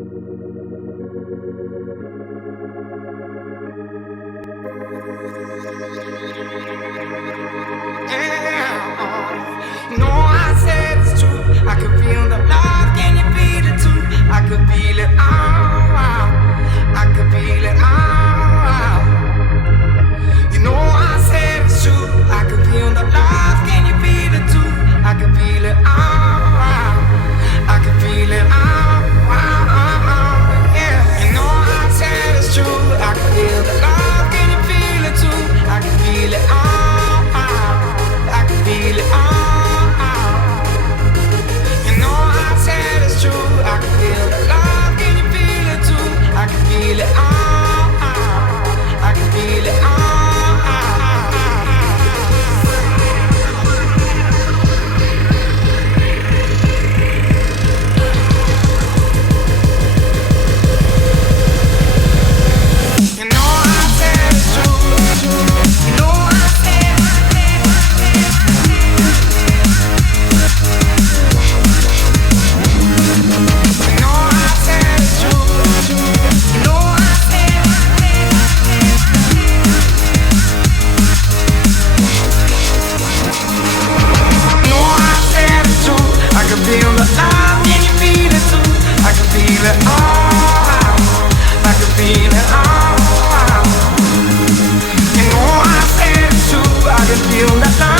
Yeah, no, I said it's true. I could feel the love, can you feel it too? I could feel it all. I could feel it all. You know I said it's true. I could feel the love, can you feel it too? I could feel it all. I could feel it all. Yeah, you know I said it's true. I could feel the love, can you feel it too? I could feel it all. I could feel it all. You know I said it's true. I could feel the love, can you feel it too? I could feel it all. I could feel it all. Feel that